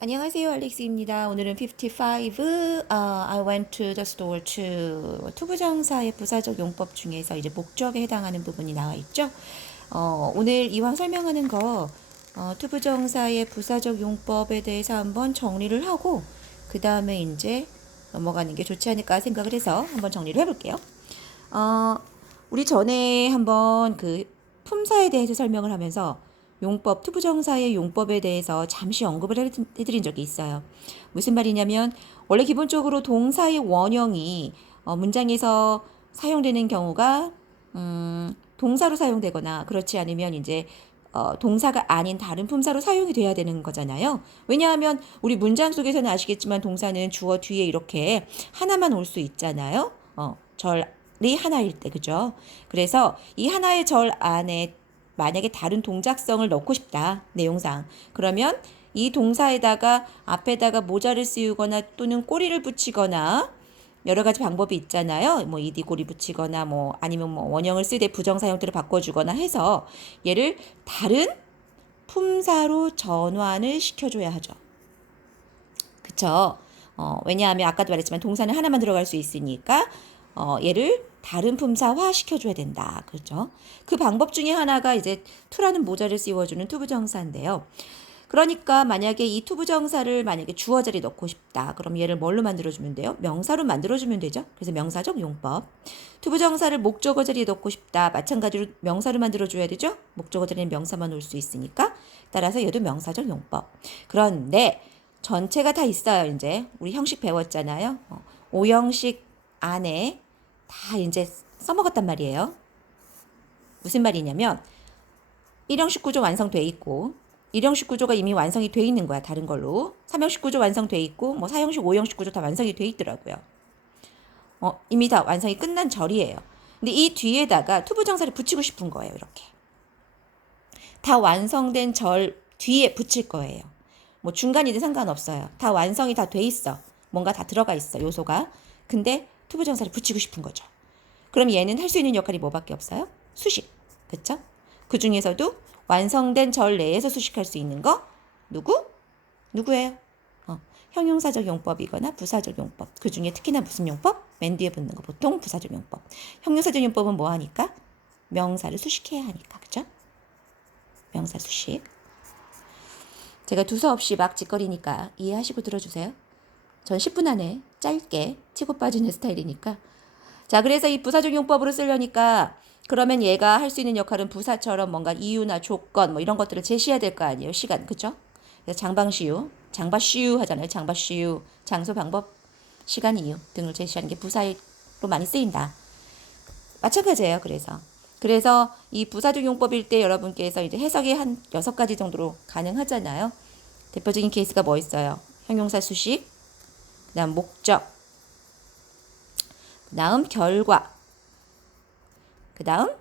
안녕하세요, 알렉스입니다. 오늘은 55. 아, I went to the store to 투부정사의 부사적 용법 중에서 이제 목적에 해당하는 부분이 나와 있죠. 어, 오늘 이왕 설명하는 거 어, 투부정사의 부사적 용법에 대해서 한번 정리를 하고 그 다음에 이제 넘어가는 게 좋지 않을까 생각을 해서 한번 정리를 해볼게요. 어, 우리 전에 한번 그 품사에 대해서 설명을 하면서 용법, 투부정사의 용법에 대해서 잠시 언급을 해- 해드린 적이 있어요. 무슨 말이냐면 원래 기본적으로 동사의 원형이 어, 문장에서 사용되는 경우가 음, 동사로 사용되거나 그렇지 않으면 이제 어, 동사가 아닌 다른 품사로 사용이 돼야 되는 거잖아요. 왜냐하면 우리 문장 속에서는 아시겠지만 동사는 주어 뒤에 이렇게 하나만 올 수 있잖아요. 어, 절이 하나일 때 그죠? 그래서 이 하나의 절 안에 만약에 다른 동작성을 넣고 싶다. 내용상. 그러면 이 동사에다가 앞에다가 모자를 씌우거나 또는 꼬리를 붙이거나 여러 가지 방법이 있잖아요. 뭐 이디 고리 붙이거나 뭐 아니면 뭐 원형을 쓰되 부정사 형태로 바꿔주거나 해서 얘를 다른 품사로 전환을 시켜줘야 하죠. 그쵸? 어, 왜냐하면 아까도 말했지만 동사는 하나만 들어갈 수 있으니까 어, 얘를 다른 품사화 시켜줘야 된다. 그렇죠? 그 방법 중에 하나가 이제 투라는 모자를 씌워주는 투부정사인데요. 그러니까 만약에 이 투부정사를 만약에 주어 자리에 넣고 싶다. 그럼 얘를 뭘로 만들어주면 돼요? 명사로 만들어주면 되죠. 그래서 명사적 용법. 투부정사를 목적어 자리에 넣고 싶다. 마찬가지로 명사로 만들어줘야 되죠. 목적어 자리는 명사만 올 수 있으니까. 따라서 얘도 명사적 용법. 그런데 전체가 다 있어요. 이제 우리 형식 배웠잖아요. 어, 오형식 안에 다 이제 써먹었단 말이에요. 무슨 말이냐면 1형식 구조 완성돼 있고 1형식 구조가 이미 완성이 돼 있는 거야. 다른 걸로. 3형식 구조 완성돼 있고 뭐 4형식, 5형식 구조 다 완성이 돼 있더라고요. 어, 이미 다 완성이 끝난 절이에요. 근데 이 뒤에다가 투부정사를 붙이고 싶은 거예요. 이렇게. 다 완성된 절 뒤에 붙일 거예요. 뭐 중간이든 상관없어요. 다 완성이 다 돼 있어. 뭔가 다 들어가 있어. 요소가. 근데 투부정사를 붙이고 싶은 거죠. 그럼 얘는 할 수 있는 역할이 뭐밖에 없어요? 수식. 그쵸? 그 중에서도 완성된 절 내에서 수식할 수 있는 거 누구? 누구예요? 어, 형용사적 용법이거나 부사적 용법. 그 중에 특히나 무슨 용법? 맨 뒤에 붙는 거 보통 부사적 용법. 형용사적 용법은 뭐 하니까? 명사를 수식해야 하니까. 그죠? 명사 수식. 제가 두서 없이 막 짓거리니까 이해하시고 들어주세요. 전 10분 안에 짧게 치고 빠지는 스타일이니까. 자, 그래서 이 부사적 용법으로 쓰려니까 그러면 얘가 할 수 있는 역할은 부사처럼 뭔가 이유나 조건 뭐 이런 것들을 제시해야 될 거 아니에요. 시간. 그래서 장방시유, 장바시유 하잖아요. 장바시유, 장소, 방법, 시간, 이유 등을 제시하는 게 부사로 많이 쓰인다. 마찬가지예요. 그래서. 그래서 이 부사적 용법일 때 여러분께서 이제 해석이 한 여섯 가지 정도로 가능하잖아요. 대표적인 케이스가 뭐 있어요? 형용사 수식, 그 다음 목적, 그 다음 결과, 그 다음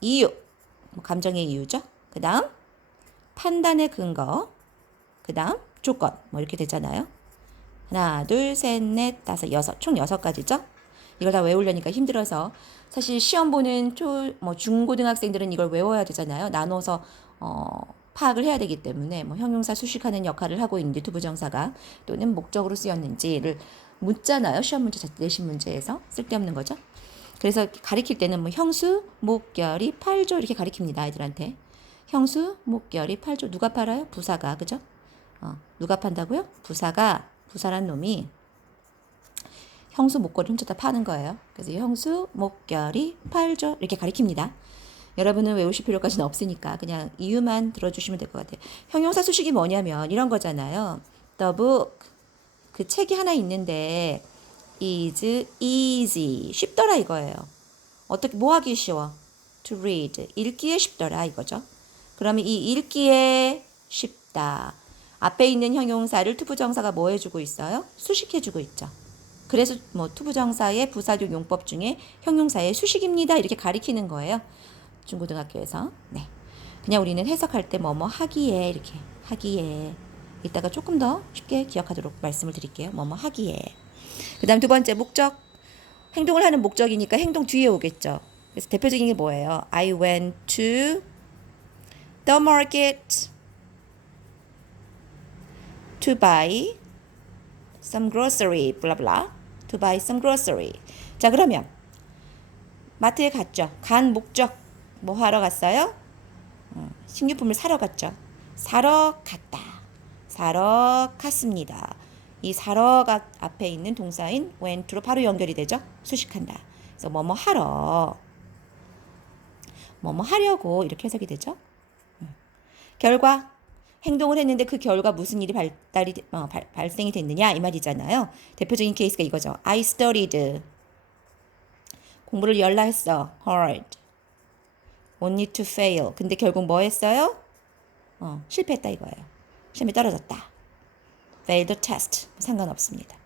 이유, 뭐 감정의 이유죠. 그 다음 판단의 근거, 그 다음 조건, 뭐 이렇게 되잖아요. 하나, 둘, 셋, 넷, 다섯, 여섯, 총 여섯 가지죠. 이걸 다 외우려니까 힘들어서 사실 시험 보는 초, 뭐 중고등학생들은 이걸 외워야 되잖아요. 나눠서 어, 파악을 해야 되기 때문에 뭐 형용사 수식하는 역할을 하고 있는지 투부정사가 또는 목적으로 쓰였는지를 묻잖아요. 시험 문제 내신 문제에서 쓸데없는 거죠. 그래서 가리킬 때는 뭐 형수, 목결이, 팔조 이렇게 가리킵니다. 아이들한테. 형수, 목결이, 팔조 누가 팔아요? 부사가 그죠? 어, 누가 판다고요? 부사가 부사란 놈이 형수 목걸이 훔쳤다 파는 거예요. 그래서 형수 목결이 팔죠 이렇게 가리킵니다. 여러분은 외우실 필요까지는 없으니까 그냥 이유만 들어주시면 될 것 같아요. 형용사 수식이 뭐냐면 이런 거잖아요. The book 그 책이 하나 있는데 is easy 쉽더라 이거예요. 어떻게 뭐 하기 쉬워? To read 읽기에 쉽더라 이거죠. 그러면 이 읽기에 쉽다. 앞에 있는 형용사를 투부정사가 뭐 해주고 있어요? 수식해주고 있죠. 그래서 뭐 투부정사의 부사적 용법 중에 형용사의 수식입니다. 이렇게 가리키는 거예요. 중고등학교에서. 네. 그냥 우리는 해석할 때 뭐뭐 하기에 이렇게 하기에 이따가 조금 더 쉽게 기억하도록 말씀을 드릴게요. 뭐뭐 하기에. 그다음 두 번째 목적. 행동을 하는 목적이니까 행동 뒤에 오겠죠. 그래서 대표적인 게 뭐예요? I went to the market. to buy some grocery, blah. to buy some grocery. 자, 그러면 마트에 갔죠. 간 목적 뭐 하러 갔어요? 어, 식료품을 사러 갔죠. 사러 갔다. 사러 갔습니다. 이 사러가 앞에 있는 동사인 went로 바로 연결이 되죠. 수식한다. 그래서 뭐뭐 하러 뭐뭐 하려고 이렇게 해석이 되죠. 음. 결과 행동을 했는데 그 결과 무슨 일이 발달이 되- 어, 발, 발생이 됐느냐 이 말이잖아요. 대표적인 케이스가 이거죠. I studied 공부를 열라 했어. hard only to fail. 근데 결국 뭐 했어요? 어, 실패했다 이거예요. 시험에 떨어졌다. fail the test. 상관없습니다.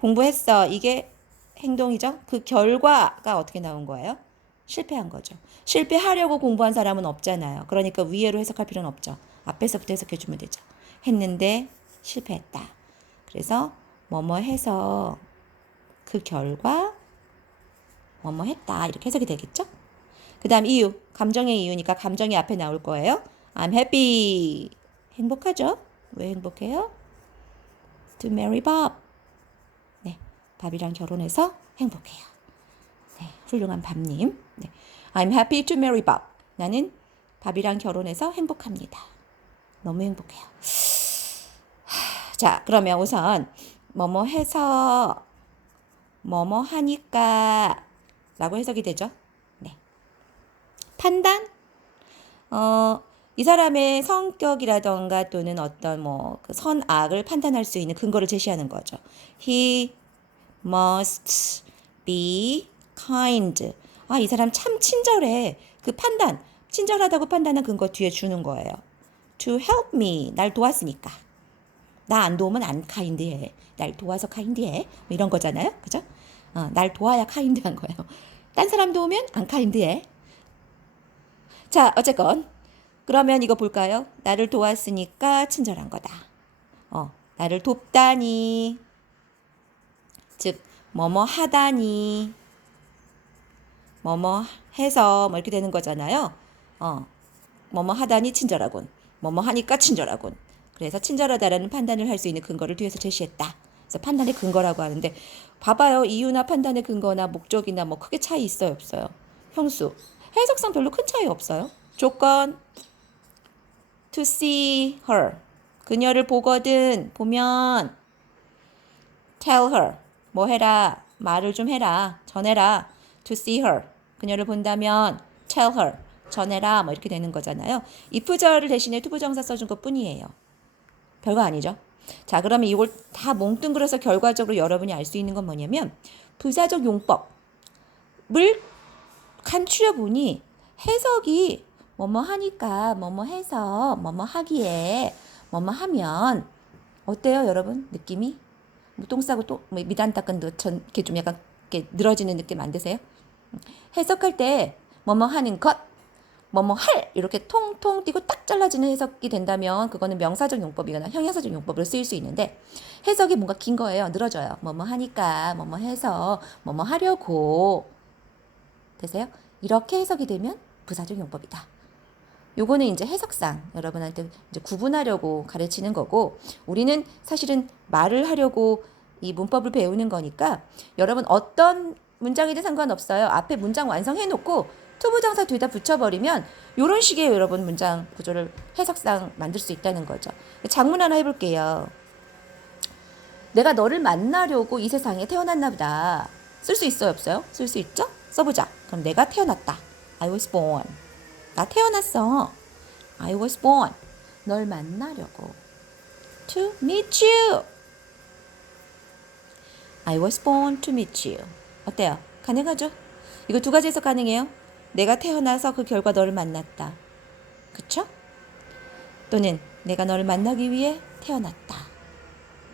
공부했어. 이게 행동이죠. 그 결과가 어떻게 나온 거예요? 실패한 거죠. 실패하려고 공부한 사람은 없잖아요. 그러니까 위에로 해석할 필요는 없죠. 앞에서부터 해석해 주면 되죠. 했는데 실패했다. 그래서 뭐뭐 해서 그 결과 뭐뭐 했다. 이렇게 해석이 되겠죠? 그 다음 이유. 감정의 이유니까 감정이 앞에 나올 거예요. I'm happy. 행복하죠? 왜 행복해요? To marry Bob. 네. 밥이랑 결혼해서 행복해요. 네. 훌륭한 밥님. 네. I'm happy to marry Bob. 나는 밥이랑 결혼해서 행복합니다. 너무 행복해요. 하, 자, 그러면 우선 뭐뭐 해서 뭐뭐 하니까 라고 해석이 되죠. 네. 판단? 어, 이 사람의 성격이라던가 또는 어떤 뭐그 선악을 판단할 수 있는 근거를 제시하는 거죠. He must be kind. 아, 이 사람 참 친절해. 그 판단, 친절하다고 판단한 근거 뒤에 주는 거예요. To help me. 날 도왔으니까. 나 안 도우면 안 카인드해. 날 도와서 카인드해. 뭐 이런 거잖아요. 그죠? 어, 날 도와야 카인드한 거예요. 딴 사람 도우면 안 카인드해. 자, 어쨌건 그러면 이거 볼까요? 나를 도왔으니까 친절한 거다. 어, 나를 돕다니. 즉, 뭐뭐 하다니. 뭐뭐 해서 뭐 이렇게 되는 거잖아요. 어, 뭐뭐 하다니 친절하군. 뭐뭐 하니까 친절하군. 그래서 친절하다라는 판단을 할 수 있는 근거를 뒤에서 제시했다. 그래서 판단의 근거라고 하는데 봐봐요. 이유나 판단의 근거나 목적이나 뭐 크게 차이 있어요, 없어요? 형수. 해석상 별로 큰 차이 없어요. 조건 to see her. 그녀를 보거든 보면 tell her. 뭐 해라. 말을 좀 해라. 전해라. to see her. 그녀를 본다면 tell her. 전해라. 뭐 이렇게 되는 거잖아요. if절을 대신에 투부정사 써준 것 뿐이에요. 별거 아니죠. 자, 그러면 이걸 다 몽뚱그려서 결과적으로 여러분이 알 수 있는 건 뭐냐면 부사적 용법을 간추려 보니 해석이 뭐뭐 하니까 뭐뭐 해서 뭐뭐 하기에 뭐뭐 하면 어때요, 여러분? 느낌이? 똥 싸고 또 뭐, 미단 닦은 듯전 이렇게 좀 약간 이렇게 늘어지는 느낌 안 드세요? 해석할 때 뭐뭐 하는 것, 뭐뭐 할 이렇게 통통 띄고 딱 잘라지는 해석이 된다면 그거는 명사적 용법이거나 형용사적 용법으로 쓰일 수 있는데 해석이 뭔가 긴 거예요. 늘어져요. 뭐뭐 하니까 뭐뭐 해서 뭐뭐 하려고 되세요? 이렇게 해석이 되면 부사적 용법이다. 요거는 이제 해석상 여러분한테 이제 구분하려고 가르치는 거고 우리는 사실은 말을 하려고 이 문법을 배우는 거니까 여러분 어떤 문장이든 상관없어요. 앞에 문장 완성해 놓고 투부정사 뒤에다 붙여버리면 이런 식의 여러분 문장 구조를 해석상 만들 수 있다는 거죠. 작문 하나 해볼게요. 내가 너를 만나려고 이 세상에 태어났나 보다. 쓸 수 있어요, 없어요? 쓸 수 있죠? 써보자. 그럼 내가 태어났다. I was born. 나 태어났어. I was born. 널 만나려고. To meet you. I was born to meet you. 어때요? 가능하죠? 이거 두 가지에서 가능해요. 내가 태어나서 그 결과 너를 만났다. 그쵸? 또는 내가 너를 만나기 위해 태어났다.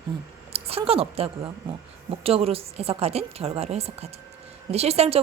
음, 상관없다고요. 뭐 목적으로 해석하든 결과로 해석하든. 근데 실상적으로